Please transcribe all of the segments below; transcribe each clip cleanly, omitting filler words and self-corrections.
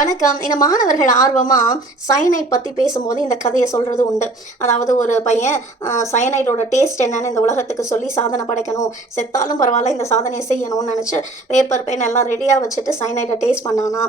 வணக்கம். இந்த மாணவர்கள் ஆர்வமாக சயனைட் பற்றி பேசும்போது இந்த கதையை சொல்கிறது உண்டு. அதாவது ஒரு பையன் சயனைடோட டேஸ்ட் என்னன்னு இந்த உலகத்துக்கு சொல்லி சாதனை படைக்கணும், செத்தாலும் பரவாயில்ல இந்த சாதனையை செய்யணும்னு நினச்சி பேப்பர் பென் எல்லாம் ரெடியாக வச்சுட்டு சயனைடை டேஸ்ட் பண்ணானா,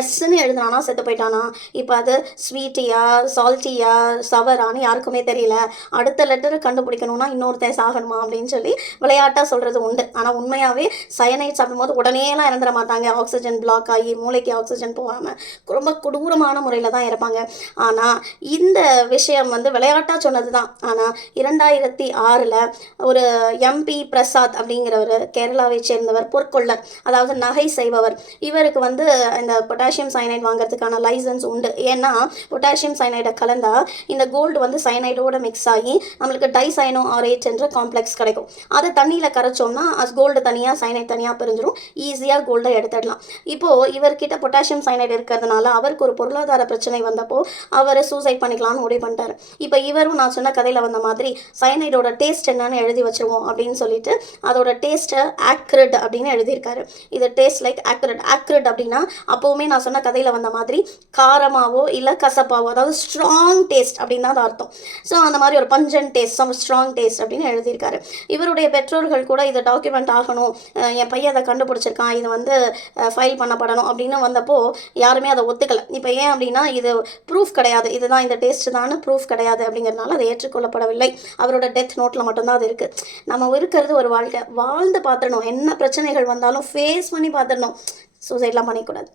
எஸ்ன்னு எழுதுனானா, செத்து போயிட்டானா. இப்போ அது ஸ்வீட்டியா சால்ட்டியா சவரான்னு யாருக்குமே தெரியல. அடுத்த லெட்டரை கண்டுபிடிக்கணும்னா இன்னொருத்தன் சாகணுமா அப்படின்னு சொல்லி விளையாட்டாக சொல்கிறது உண்டு. ஆனால் உண்மையாகவே சயனைட் சாப்பிடும்போது உடனேலாம் இறந்துட மாட்டாங்க. ஆக்சிஜன் பிளாக் ஆகி மூளைக்கு ஆக்சிஜன் போகாமல் ரொம்ப கொடூரமான முறையில் தான் இருப்பாங்க. ஆனால் இந்த விஷயம் விளையாட்டாக சொன்னது தான். ஆனால் 2006 ஒரு எம்பி பிரசாத் அப்படிங்கிறவர், கேரளாவை சேர்ந்தவர், பொற்கொள்ளர், அதாவது நகை செய்பவர். இவருக்கு இந்த பொட்டாசியம் சயனைட் வாங்குறதுக்கான லைசன்ஸ் உண்டு. ஏன்னா பொட்டாசியம் சயனைடை கலந்தா இந்த கோல்டு சயனைடோட மிக்ஸ் ஆகி நம்மளுக்கு டைசைனோ ஆரேட் என்ற காம்ப்ளெக்ஸ் கிடைக்கும். அதை தண்ணியில் கரைச்சோம்னா கோல்டு தனியாக சயனைட் தனியாக பிரிஞ்சிடும். ஈஸியாக கோல்டை எடுத்துடலாம். இப்போது இவர்கிட்ட பொட்டாசியம் சயனைட் இருக்கிறதுனால அவருக்கு ஒரு பொருளாதார பிரச்சனை வந்தப்போ அவர் சூசைட் பண்ணிக்கலாம்னு முடிவு பண்ணிட்டார். இப்போ இவரும் நான் சொன்ன கதையில் வந்த மாதிரி சயனைடோட டேஸ்ட் என்னன்னு எழுதி வச்சுருவோம் அப்படின்னு சொல்லிட்டு அதோட டேஸ்ட்டை ஆக்ரிட் அப்படின்னு எழுதியிருக்காரு. இது டேஸ்ட் லைக் ஆக்ரிட். ஆக்ரிட் அப்படின்னா அப்போவுமே நான் சொன்ன கதையில் வந்த மாதிரி காரமாவோ இல்லை கசப்பாவோ, அதாவது ஸ்ட்ராங் டேஸ்ட் அப்படின்னு தான் அர்த்தம். ஸோ அந்த மாதிரி ஒரு பஞ்சன் டேஸ்ட், ஸ்ட்ராங் டேஸ்ட் அப்படின்னு எழுதியிருக்காரு. இவருடைய பெற்றோர்கள் கூட இதை டாக்குமெண்ட் ஆகணும், என் பையன் அதை கண்டுபிடிச்சிருக்கான், இது ஃபைல் பண்ணப்படணும் அப்படின்னு வந்தப்போ யாருமே அதை ஒத்துக்கலை. இப்போ ஏன் அப்படின்னா இது ப்ரூஃப் கிடையாது, இதுதான் இந்த டேஸ்ட் தான் ப்ரூஃப் கிடையாது அப்படிங்கிறதுனால அதை ஏற்றுக்கொள்ளப்படவில்லை. அவரோட டெத் நோட்டில் மட்டும்தான் அது இருக்குது. நம்ம இருக்கிறது ஒரு வாழ்க்கை, வாழ்ந்து பார்த்துடணும். என்ன பிரச்சனைகள் வந்தாலும் ஃபேஸ் பண்ணி பார்த்துடணும். சூசைட்லாம் பண்ணிக்கூடாது.